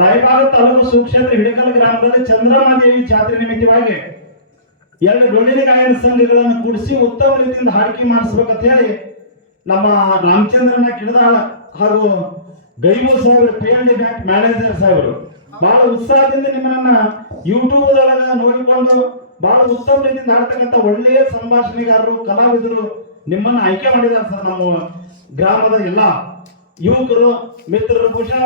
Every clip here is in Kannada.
ರಾಯಬಾಗ ತಾಲೂಕು ಸುಕ್ಷೇತ್ರ ಹಿಡಕಲ್ ಗ್ರಾಮದಲ್ಲಿ ಚಂದ್ರಮಾದೇವಿ ಜಾತ್ರೆ ನಿಮಿತ್ತವಾಗಿ 2 ಡೊಳ್ಳಿನ ಗಾಯನ ಸಂಘಗಳನ್ನು ಕೂಡಿಸಿ ಉತ್ತಮ ರೀತಿಯಿಂದ ಹಾಡಿಕೆ ಮಾಡಿಸ್ಬೇಕಂತ ಹೇಳಿ ನಮ್ಮ ರಾಮಚಂದ್ರನ ಕಿಡದಾಳ ಹಾಗೂ ಗೈಬು ಸಾಹೇಬರು PND ಬ್ಯಾಂಕ್ ಮ್ಯಾನೇಜರ್ ಸಾಹೇಬರು ಬಹಳ ಉತ್ಸಾಹದಿಂದ ನಿಮ್ಮನ್ನ ಯೂಟ್ಯೂಬ್ ಒಳಗ ನೋಡಿಕೊಂಡು ಬಹಳ ಉತ್ತಮ ರೀತಿಯಿಂದ ಆಡ್ತಕ್ಕಂಥ ಒಳ್ಳೆಯ ಸಂಭಾಷಣೆಗಾರರು ಕಲಾವಿದರು ನಿಮ್ಮನ್ನ ಆಯ್ಕೆ ಮಾಡಿದ್ದಾರೆ ಸರ್. ನಮ್ಮ ಗ್ರಾಮದ ಎಲ್ಲ ಯುವಕರು ಮಿತ್ರರು ಬಹುಶಃ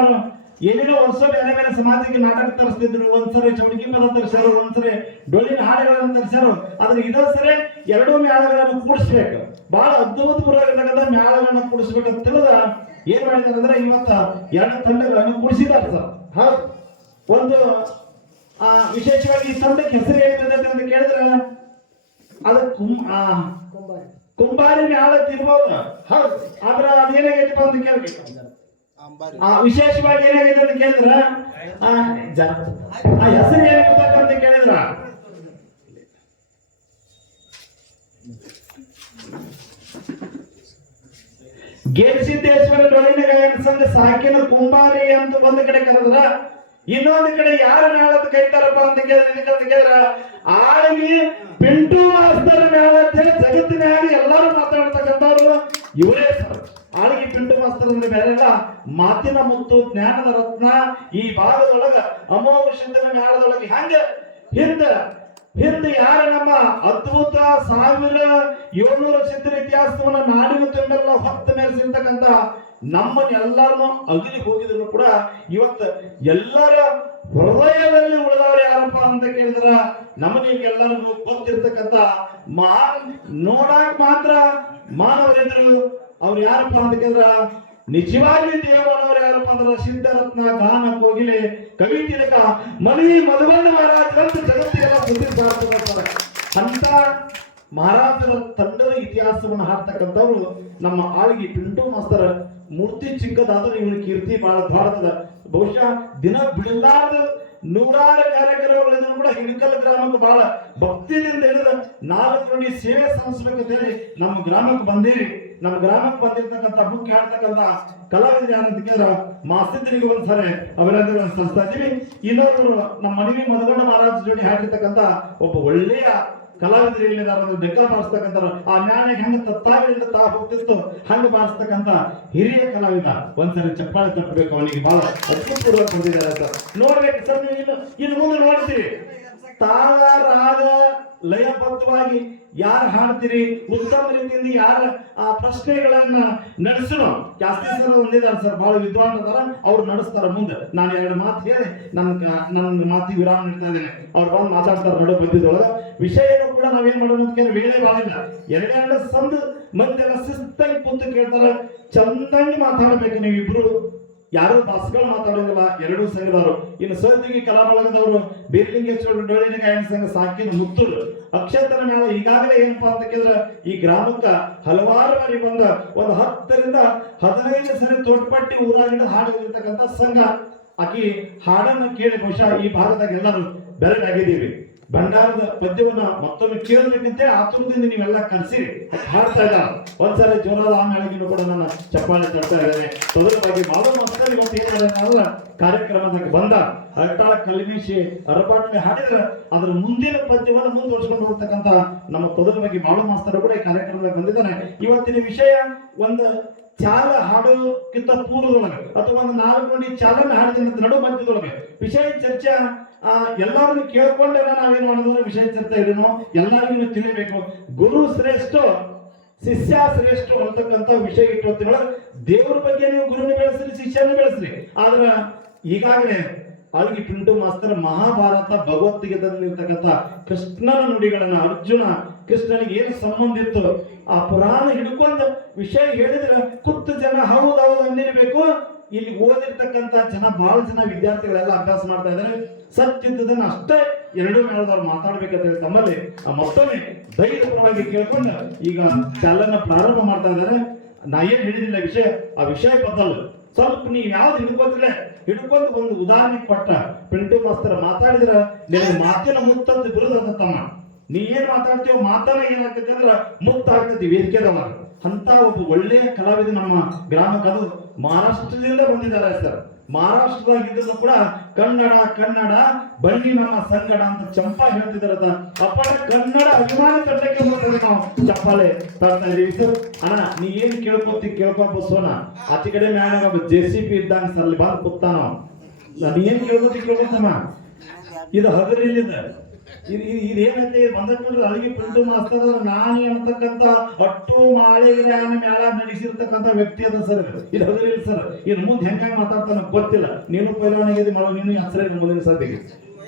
ಏನೇನೋ ವರ್ಷ ಬೇರೆ ಬೇರೆ ಸಮಾಜಕ್ಕೆ ನಾಟಕ ತರಿಸ್ತಿದ್ರು. ಒಂದ್ಸರಿ ಚೌಡಿಕಿ ಪದ ತರಿಸ್ಯಾರು, ಒಂದ್ಸರಿ ಡೊಳ್ಳಿನ ಹಾಡುಗಳನ್ನು ತರಿಸ್ಯಾರು. ಆದ್ರೆ ಇದೊಂದ್ಸರಿ 2 ಮೇಳಗಳನ್ನು ಕೂಡಿಸ್ಬೇಕು, ಬಹಳ ಅದ್ಭುತಪೂರ್ವಕವಾಗಿರ್ತಕ್ಕಂಥ ಮೇಳಗಳನ್ನು ಕೂಡಿಸ್ಬೇಕಂತ ತಿಳಿದ ಏನ್ ಮಾಡಿದಾರೆ ಅಂದ್ರೆ ಇವತ್ತ 2 ತಂಡಗಳನ್ನು ಕೂಡಿಸಿದ್ದಾರೆ ಸರ್. ಹೌದು, ಒಂದು ವಿಶೇಷವಾಗಿ ಈ ತಂಡಕ್ಕೆ ಹೆಸರು ಏನಿದೆ ಅಂತ ಕೇಳಿದ್ರೆ ಅದು ಕುಂಬಾರಿ ಮೇಳ ತಿರ್ಬೋದು. ಹೌದು, ಆದ್ರೆ ಅದೇನಾಗೈತಪ್ಪ ಅಂತ ಕೇಳ್ಬೇಕು. ವಿಶೇಷವಾಗಿ ಏನಾಗಿದೆ ಅಂತ ಕೇಳಿದ್ರ ಹೆಸರು ಏನಾಗುತ್ತೆ ಅಂತ ಕೇಳಿದ್ರ ಗೇರುಸಿದ್ದೇಶ್ವರ ಡೊಳ್ಳಿನ ಗಾಯನ ಸಂಘ ಸಾಕಿನ ಕುಂಬಾರಿ ಅಂತ ಒಂದು ಕಡೆ ಕರೆದ್ರ, ಇನ್ನೊಂದು ಕಡೆ ಯಾರು ಮೇಳದ ಕೈತಾರಪ್ಪ ಅಂತ ಕೇಳಿದ್ರ ಆಳಿಗೆ ಪಿಂಟು ಮಾಸ್ತರ ಮೇಳ ಅಂತ ಹೇಳಿ ಜಗತ್ತಿನಾಗ ಎಲ್ಲರೂ ಮಾತಾಡ್ತಕ್ಕಂಥವ್ರು ಇವರೇ ಸರ್. ಆಳಿಗೆ ಪಿಂಟು ಮಾಸ್ತರ್ ಅಂದ್ರೆ ಬೇರೆ ಅಲ್ಲ, ಮಾತಿನ ಮುತ್ತು ಜ್ಞಾನದ ರತ್ನ. ಈ ಭಾಗದೊಳಗ ಅಮೋಘ ಮೇಳದೊಳಗೆ ಹಂಗ ಹಿಂದೆ ಯಾರ ನಮ್ಮ ಅದ್ಭುತ 1700 ಸಿದ್ಧರ ಇತಿಹಾಸವನ್ನ ನಾಡಿನ ತುಂಬೆಲ್ಲ ಹೊತ್ತ ಮೇಲಿಸಿರ್ತಕ್ಕಂಥ ನಮ್ಮನ್ನೆಲ್ಲರನ್ನು ಅಗಲಿ ಹೋಗಿದ್ರು ಕೂಡ ಇವತ್ತು ಎಲ್ಲರ ಹೃದಯದಲ್ಲಿ ಉಳಿದವರು ಯಾರಪ್ಪ ಅಂತ ಕೇಳಿದ್ರ ನಮ್ಮನಿಗೆಲ್ಲರಿಗೂ ಗೊತ್ತಿರ್ತಕ್ಕಂಥ ನೋಡಾಕ್ ಮಾತ್ರ ಮಾನವರಿದ್ರು. ಅವ್ರು ಯಾರಪ್ಪ ಅಂತ ಕೇಳಿದ್ರ ನಿಜವಾಗಿ ದೇವನವರು ಯಾರಪ್ಪ ಅಂದ್ರೆ ಸಿದ್ಧರತ್ನ ಗಾನ ಕೋಗಿಲೆ ಕವಿ ತಿಲಕ ಮನಿ ಮಧುಬಣ್ಣ ಮಹಾರಾಜ ಅಂತ ಜಗತ್ತಿಗೆಲ್ಲ ಪ್ರಸಿದ್ಧ ಅಂತ ಮಹಾರಾಜರ ತಂಡದ ಇತಿಹಾಸವನ್ನು ಹಾಡ್ತಕ್ಕಂಥವ್ರು ನಮ್ಮ ಆಳಿಗೆ ಪಿಂಟು ಮಾಸ್ತರ. ಮೂರ್ತಿ ಚಿಕ್ಕದಾದ್ರೂ ಇವನ ಕೀರ್ತಿ ಬಹಳ ದೊಡ್ಡದ. ಬಹುಶಃ ದಿನ ಬಿಡಲಾರದ 100 ಕಾರ್ಯಕ್ರಮಗಳಿಂದ ಕೂಡ ಹಿಡಕಲ್ ಗ್ರಾಮಕ್ಕೆ ಬಹಳ ಭಕ್ತಿಯಿಂದ ಹಿಡಿದ 4 ನುಡಿ ಸೇವೆ ಸಲ್ಲಿಸಬೇಕಂತ ಹೇಳಿ ನಮ್ಮ ಗ್ರಾಮಕ್ಕೆ ಬಂದಿರಿ. ನಮ್ಮ ಗ್ರಾಮಕ್ಕೆ ಬಂದಿರ್ತಕ್ಕಂಥ ಮುಖ್ಯ ಹಾಡ್ತಕ್ಕಂಥ ಕಲಾವಿದರು ಯಾರಂತ ಕೇಳಿದ್ರ ಮಾಸ್ತಿದ್ರಿಗೆ ಒಂದ್ಸರಿ ಅಭಿನಂದನೆ ಸಲ್ಲಿಸ್ತಾ ಇದ್ದೀವಿ. ಇನ್ನೊಬ್ರು ನಮ್ಮ ಮನವಿ ಮಧುಗಣ್ಣ ಮಹಾರಾಜ ಜೋಡಿ ಹಾಕಿರ್ತಕ್ಕಂಥ ಒಬ್ಬ ಒಳ್ಳೆಯ ಕಲಾವಿದರು ಎಲ್ಲಿದಾರ ಬೆಕ್ಕ ಬಾರಿಸ್ತಕ್ಕಂಥ ಆ ನ್ಯಾಯ ಹೆಂಗ ತತ್ತಾವಿಂದ ತಾ ಹೋಗ್ತಿತ್ತು ಹಂಗ ಬಾರಿಸ್ತಕ್ಕಂಥ ಹಿರಿಯ ಕಲಾವಿದ. ಒಂದ್ಸರಿ ಚಪ್ಪಾಳೆ ತಟ್ಟಬೇಕು, ಅವನಿಗೆ ಬಹಳ ಅದ್ಭುತಪೂರ್ವಕ ಬಂದಿದ್ದಾರೆ ಸರ್. ನೋಡ್ಬೇಕು ಸರ್, ನೀವು ಇನ್ನು ಮುಂದೆ ನೋಡ್ತೀವಿ ತಾಳ ರಾಗ ಲಯಬದ್ಧವಾಗಿ ಯಾರು ಹಾಡ್ತೀರಿ, ಉತ್ತಮ ರೀತಿಯಿಂದ ಯಾರ ಆ ಪ್ರಶ್ನೆಗಳನ್ನ ನಡೆಸೋಣ. ಜಾಸ್ತಿ ಸರ್ ಒಂದಿದ್ದಾರೆ ಸರ್, ಬಹಳ ವಿದ್ವಾನ್ ಅದಾರ, ಅವ್ರು ನಡೆಸ್ತಾರ. ಮುಂದೆ ನಾನು 2 ಮಾತು ಹೇಳಿ ನನ್ನ ಮಾತಿಗೆ ವಿರಾಮ ನೀಡ್ತಾ ಇದ್ದೇನೆ. ಅವ್ರು ಬಂದು ಮಾತಾಡ್ತಾರೆ ನಡು ಬಂದಿದ್ದೊಳಗ. ವಿಷಯನೂ ಕೂಡ ನಾವೇನ್ ಮಾಡೋಣ ಅಂತ ಕೇಳಿ ವೇಳೆ ಬಾಳಿಲ್ಲ. 2 ಸಂದ ಮಂದಿರ ಶಿಸ್ತಾಗಿ ಕೂತು ಕೇಳ್ತಾರ. ಚಂದಾಗಿ ಮಾತಾಡ್ಬೇಕು ನೀವಿಬ್ರು, ಯಾರು ಬಸ್ಗಳು ಮಾತಾಡೋದಿಲ್ಲ. 2 ಸಂಘದವರು. ಇನ್ನು ಸದ್ದಿಗೆ ಕಲಾಬಳಗದವರು ಬೀರ್ಲಿಂಗೇಶ್ವರ ಡೊಳ್ಳಿನ ಗಾಯನ ಸಂಘ ಸಾಕಿನ ಮುತ್ತೂರು ಅಕ್ಷತರ ಮೇಳ ಈಗಾಗಲೇ ಏನಪ್ಪಾ ಅಂತ ಕೇಳಿದ್ರೆ ಈ ಗ್ರಾಮಕ್ಕ ಹಲವಾರು ಬಾರಿ ಬಂದ ಒಂದು 10 ರಿಂದ 15 ಸರಿ ತೋಟಪಟ್ಟಿ ಊರಾಗಿಂದ ಹಾಡು ಹೋಗಿರ್ತಕ್ಕಂಥ ಸಂಘ. ಆಕಿ ಹಾಡನ್ನು ಕೇಳಿ ಬಹುಶಃ ಈ ಭಾಗದಾಗ ಎಲ್ಲರೂ ಬೆರಗಾಗಿದ್ದೀವಿ. ಭಂಡಾರದ ಪದ್ಯವನ್ನ ಮತ್ತೊಮ್ಮೆ ಕೇಳಬೇಕಂತ ಆತುರದಿಂದ ನೀವೆಲ್ಲ ಕನಸಿರಿ ಹಾಡ್ತಾ ಇದ್ದಾರೆ. ಒಂದ್ಸರಿ ಜೋರಾದ ಆಮೇಲೆಗಿನೂ ಕೂಡ ನನ್ನ ಚಪ್ಪಾಳೆ ತಡ್ತಾ ಇದ್ದಾರೆ. ತೊದರ ಬಗ್ಗೆ ಮಾಡೋ ಮಕ್ಕಳು ಇವತ್ತು ಏನಾದ್ರೆ ಕಾರ್ಯಕ್ರಮದಾಗ ಬಂದ ಅಟ್ಟಾಳ ಕಲಿಮೇಶಿ ಅರಪಾಟ್ಲೆ ಹಾಡಿದ್ರೆ ಅದ್ರ ಮುಂದಿನ ಪದ್ಯವನ್ನು ಮುಂದುವರ್ಸ್ಕೊಂಡು ಹೋಗ್ತಕ್ಕಂಥ ನಮ್ಮ ತೊದರ ಬಗ್ಗೆ ಮಾಡೋ ಮಾಸ್ತರು ಕೂಡ ಈ ಕಾರ್ಯಕ್ರಮದಾಗ ಬಂದಿದ್ದಾನೆ. ಇವತ್ತಿನ ವಿಷಯ ಒಂದು ಚಾಲ ಹಾಡೋಕ್ಕಿಂತ ಪೂರ್ವದೊಳಗೆ ಅಥವಾ ಒಂದು 4 ನುಡಿ ಚಾಲನೆ ಹಾಡಿದ ನಡು ಮಧ್ಯದೊಳಗೆ ವಿಷಯ ಚರ್ಚೆ ಎಲ್ಲಾರನ್ನು ಕೇಳ್ಕೊಂಡೆ ನಾವೇನು ಮಾಡೋದು ವಿಷಯ ಚರ್ಚೆ ಇದನ್ನು ಎಲ್ಲರಿಗೂ ತಿಳಿಬೇಕು. ಗುರು ಶ್ರೇಷ್ಠ ಶಿಷ್ಯ ಶ್ರೇಷ್ಠ ಅಂತಕ್ಕಂಥ ವಿಷಯ ಇಟ್ಟೊತ್ತಿನೊಳಗೆ ದೇವ್ರ ಬಗ್ಗೆ ನೀವು ಗುರುನ ಬೆಳೆಸ್ರಿ, ಶಿಷ್ಯನ ಬೆಳೆಸ್ರಿ. ಆದ್ರ ಈಗಾಗಲೇ ಆಳಿಗೆ ಪಿಂಟು ಮಾಸ್ತರ ಮಹಾಭಾರತ ಭಗವದ್ಗೀತೆಯಲ್ಲಿ ಇರ್ತಕ್ಕಂಥ ಕೃಷ್ಣನ ನುಡಿಗಳನ್ನ ಅರ್ಜುನ ಕೃಷ್ಣನಿಗೆ ಏನು ಸಂಬಂಧ ಇತ್ತು ಆ ಪುರಾಣ ಹಿಡ್ಕೊಂಡು ವಿಷಯ ಹೇಳಿದ್ರೆ ಕುತ್ತು ಜನ ಹೌದೌದು ಅಂದಿರ್ಬೇಕು. ಇಲ್ಲಿ ಓದಿರ್ತಕ್ಕಂಥ ಬಹಳ ಜನ ವಿದ್ಯಾರ್ಥಿಗಳೆಲ್ಲ ಅಭ್ಯಾಸ ಮಾಡ್ತಾ ಇದ್ದಾರೆ. ಸತ್ಯದನ್ನ ಅಷ್ಟೇ 2 ಮೇಳದವ್ರು ಮಾತಾಡ್ಬೇಕಂತ ಹೇಳಿ ತಮ್ಮಲ್ಲಿ ಮತ್ತೊಮ್ಮೆ ಧೈರ್ಯಪೂರ್ವವಾಗಿ ಕೇಳ್ಕೊಂಡು ಈಗ ಚಾಲನ ಪ್ರಾರಂಭ ಮಾಡ್ತಾ ಇದ್ದಾರೆ. ನಾ ಏನ್ ಹೇಳಿದಿಲ್ಲ ವಿಷಯ, ಆ ವಿಷಯ ಬದಲು ಸ್ವಲ್ಪ ನೀವು ಯಾವ್ದು ಹಿಡ್ಕೊಂಡು ಒಂದು ಉದಾಹರಣೆ ಕೊಟ್ಟ ಪಿಂಟು ಮಾಸ್ತರ ಮಾತಾಡಿದ್ರ ನಿನಗೆ ಮಾತಿನ ಮುತ್ತಂತ ಬಿರುದಂತ ತಮ್ಮ. ನೀ ಏನ್ ಮಾತಾಡ್ತೀವೋ ಮಾತನ ಏನಾಗ್ತೈತಿ ಅಂದ್ರ ಮುತ್ತ ಆಗ್ತೈತಿ ವೇದಿಕೆದವ. ಅಂತ ಒಬ್ಬ ಒಳ್ಳೆಯ ಕಲಾವಿದ ನಮ್ಮ ಗ್ರಾಮಕ್ಕೆ ಅದು ಮಹಾರಾಷ್ಟ್ರದಿಂದ ಬಂದಿದ್ದಾರೆ ಸರ್. ಮಹಾರಾಷ್ಟ್ರದಾಗ ಇದ್ರು ಕೂಡ ಕನ್ನಡ ಕನ್ನಡ ಬನ್ನಿ ನಮ್ಮ ಸಂಗಡ ಅಂತ ಚಂಪಾ ಹೇಳ್ತಿದಾರದ ಅಪ್ಪಟ ಕನ್ನಡ ಅಭಿಮಾನಿ ತಂಡಕ್ಕೆ ಹೋಗ್ತದೆ ನಾವು ಚಪ್ಪಾಳೆ ತರ್ತಾ ಇದೀವಿ ಸರ್. ಅಣ್ಣ ನೀ ಏನ್ ಕೇಳ್ಕೊ ಬಸೋಣ ಆಚೆ ಕಡೆ ಮ್ಯಾಗ JCB ಇದ್ದಂಗ ಸರ್ ಅಲ್ಲಿ ಬಂದು ಕೂತಾನ ನೀ ಏನ್ ಕೇಳ್ಕೊತಮ್ಮ ಇದು ಹಗಲಿಲ್ಲಿದ ಇದೇನಂತೆ ಬಂದಕೊಂಡು ಅಲ್ಲಿಗೆ ಪ್ರಿಂಟ್ ಮಾಸ್ತರ್ ನಾನಿ ಅಂತಕ್ಕಂತ ಅಟ್ಟು ಮಾಳೆ ಮೇಳ ನಡೆಸಿರ್ತಕ್ಕಂಥ ವ್ಯಕ್ತಿ ಅದ ಸರ್. ಇದು ಹಗಲಿಲ್ಲ ಸರ್. ಇನ್ನು ಮುಂದೆ ಹೆಂಗ ಮಾತಾಡ್ತಾನ ಗೊತ್ತಿಲ್ಲ. ನೀನು ಪೈಲವಾನಿಗೆ ಮಾಡೋ ನೀನು ಹೆಸರೇ ಮುಂದಿನ ಸಂದಿಗೆ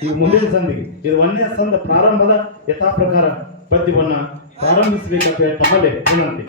ಈಗ ಮುಂದಿನ ಸಂದಿಗೆ ಇದು ಒಂದೇ ಸಂದ ಪ್ರಾರಂಭದ ಯಥಾ ಪ್ರಕಾರ ಪದ್ಯವನ್ನ ಪ್ರಾರಂಭಿಸಬೇಕಂತ ತಮ್ಮಲ್ಲಿ ವಿನಂತಿ.